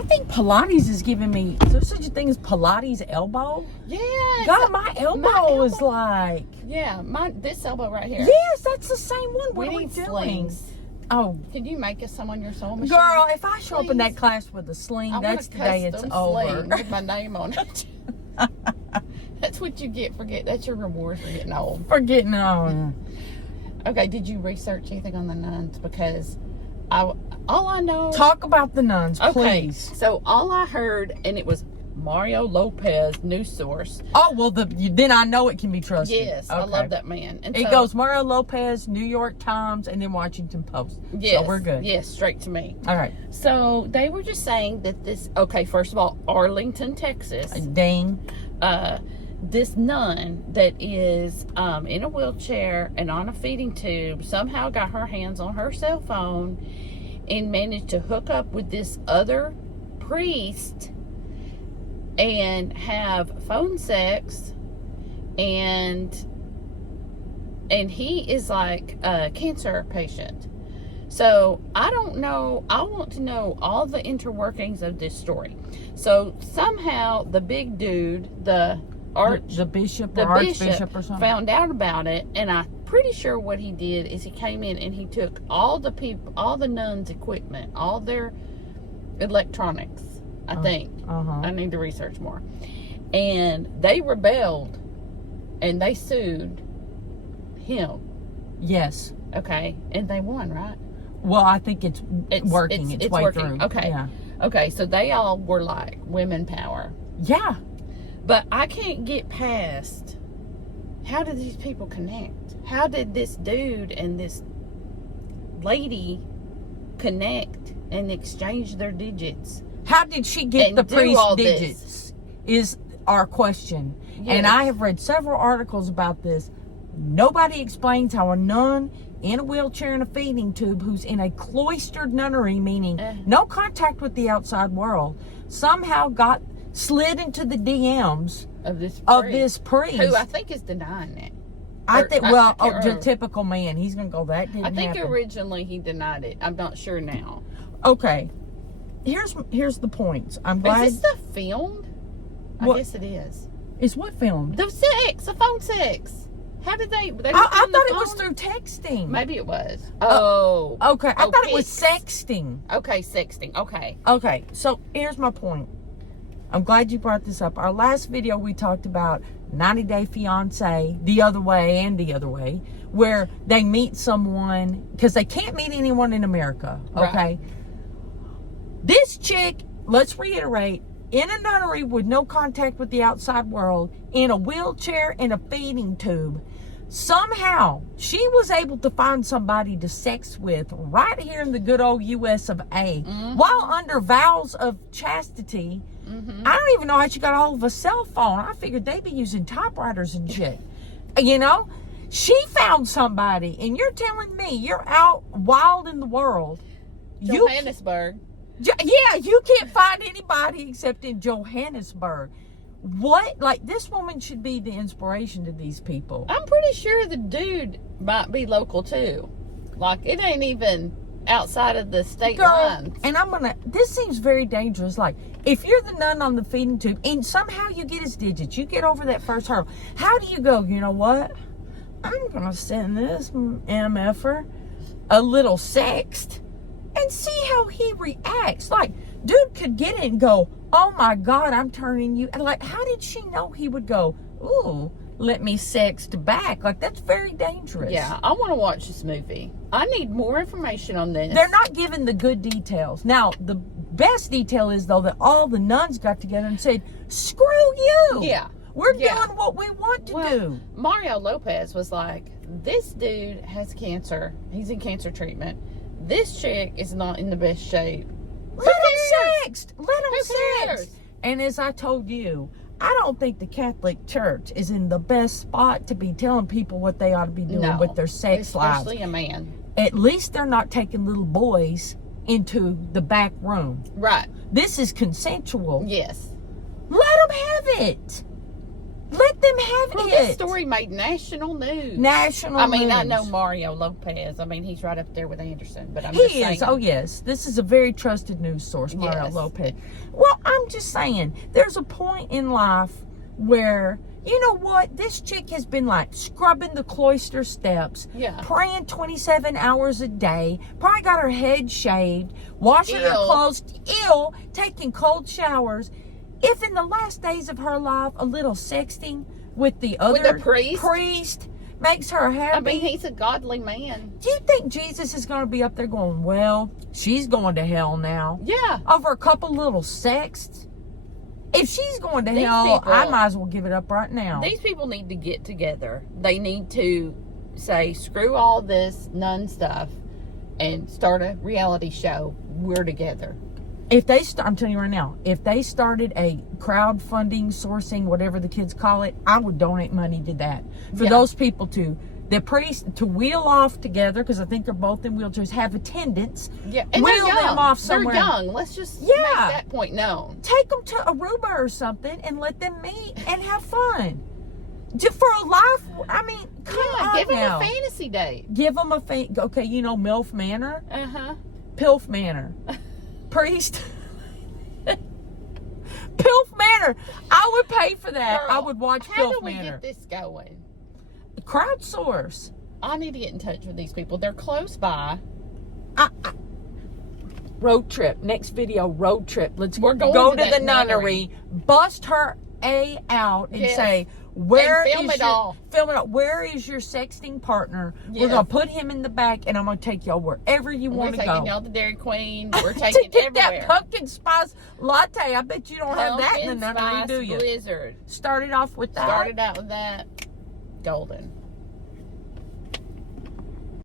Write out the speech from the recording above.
I think Pilates is giving me, is there such a thing as Pilates elbow? Yeah. God, my elbow is like. Yeah, this elbow right here. Yes, that's the same one. What are we doing? Slings. Oh. Can you make us some on your sewing machine? Girl, if I show up in that class with a sling, that's the day it's over. With my name on it. That's what you get for that's your reward for getting old. For getting old. Okay, did you research anything on the nuns? Because all I know... Talk about the nuns, please. Okay, so all I heard, and it was Mario Lopez, news source. Oh, well, then I know it can be trusted. Yes, okay. I love that man. And it goes Mario Lopez, New York Times, and then Washington Post. Yes, so we're good. Yes, straight to me. All right. So they were just saying that this, okay, first of all, Arlington, Texas. Dang. This nun that is in a wheelchair and on a feeding tube somehow got her hands on her cell phone and managed to hook up with this other priest and have phone sex, and he is like a cancer patient. So I don't know. I want to know all the interworkings of this story. So somehow the big dude, the bishop or something, found out about it, and I'm pretty sure what he did is he came in and he took all the nuns' equipment, all their electronics. I think I need to research more, and they rebelled, and they sued him. Yes. Okay, and they won, right? Well, I think it's working. It's way working. Through. Okay. Yeah. Okay, so they all were like women power. Yeah. But I can't get past, how did these people connect? How did this dude and this lady connect and exchange their digits? How did she get the priest's digits? Is our question. Yes. And I have read several articles about this. Nobody explains how a nun in a wheelchair and a feeding tube who's in a cloistered nunnery, meaning no contact with the outside world, somehow got slid into the DMs of this priest, who I think is denying it. I think, well, the typical man, he's gonna go, that didn't I think happen. Originally he denied it. I'm not sure now. Okay, here's the points. I'm glad. Is this stuff filmed? I guess it is. Is what filmed? The phone sex. How did they? I thought it was through texting. Maybe it was. Oh. Okay. I thought it was sexting. Okay, sexting. Okay. Okay. So here's my point. I'm glad you brought this up. Our last video, we talked about 90 Day Fiance, the other way, where they meet someone, because they can't meet anyone in America, okay? Right. This chick, let's reiterate, in a nunnery with no contact with the outside world, in a wheelchair and a feeding tube, somehow she was able to find somebody to sex with right here in the good old US of A, while under vows of chastity. I don't even know how she got a hold of a cell phone. I figured they'd be using typewriters and shit. You know? She found somebody, and you're telling me you're out wild in the world. Johannesburg. Yeah, you can't find anybody except in Johannesburg. What? Like, this woman should be the inspiration to these people. I'm pretty sure the dude might be local, too. Like, it ain't even outside of the state lines. And this seems very dangerous. Like, if you're the nun on the feeding tube and somehow you get his digits, you get over that first hurdle, how do you go, you know what? I'm going to send this MFer a little sext and see how he reacts. Like, dude could get it and go, oh my God, I'm turning you. And like, how did she know he would go, ooh, let me sext back? Like, that's very dangerous. Yeah, I want to watch this movie. I need more information on this. They're not giving the good details. Now, the best detail is, though, that all the nuns got together and said, screw you. Yeah. We're doing what we want to do. Mario Lopez was like, this dude has cancer. He's in cancer treatment. This chick is not in the best shape. Let him sext. Let him sext. And as I told you, I don't think the Catholic Church is in the best spot to be telling people what they ought to be doing with their sex lives. Especially a man. At least they're not taking little boys into the back room. Right. This is consensual. Yes. Let them have it. Let them have Well, it. this story made national news. National news. I know Mario Lopez. I mean, he's right up there with Anderson, but He just is. saying. Oh, yes. This is a very trusted news source, Mario Yes. Lopez. Well, I'm just saying, there's a point in life where, you know what? This chick has been like scrubbing the cloister steps, Yeah. praying 27 hours a day, probably got her head shaved, washing her clothes, taking cold showers. If in the last days of her life, a little sexting with the other priest makes her happy. I mean, he's a godly man. Do you think Jesus is going to be up there going, well, she's going to hell now? Yeah. Over a couple little sexts? If she's going to These hell, people- I might as well give it up right now. These people need to get together. They need to say, screw all this nun stuff and start a reality show. We're together. If they I'm telling you right now, if they started a crowdfunding, sourcing, whatever the kids call it, I would donate money to that. For those people the priest to wheel off together, because I think they're both in wheelchairs, have attendance. Yeah, and wheel they're young. them off somewhere. They're young. Let's just make that point known. Take them to Aruba or something and let them meet and have fun. For a life, I mean, come on give them now. a fantasy date. Give them a okay, you know, MILF Manor, Pilf Manor, priest. Pilf Manor. I would pay for that. Girl, I would watch how Pilf do we Manor. get this going? Crowdsource. I need to get in touch with these people. They're close by. Road trip. Next video, road trip. We're going go to to that the nunnery, bust her out and say, where and film is it all. Film it all. Where is your sexting partner? Yes. We're gonna put him in the back, and I'm gonna take y'all wherever you want We're to go. taking y'all to Dairy Queen. We're to taking get everywhere. that pumpkin spice latte. I bet you don't have that in the Pumpkin nunnery, spice do you? Blizzard. Started off with that. Started out with that. Golden.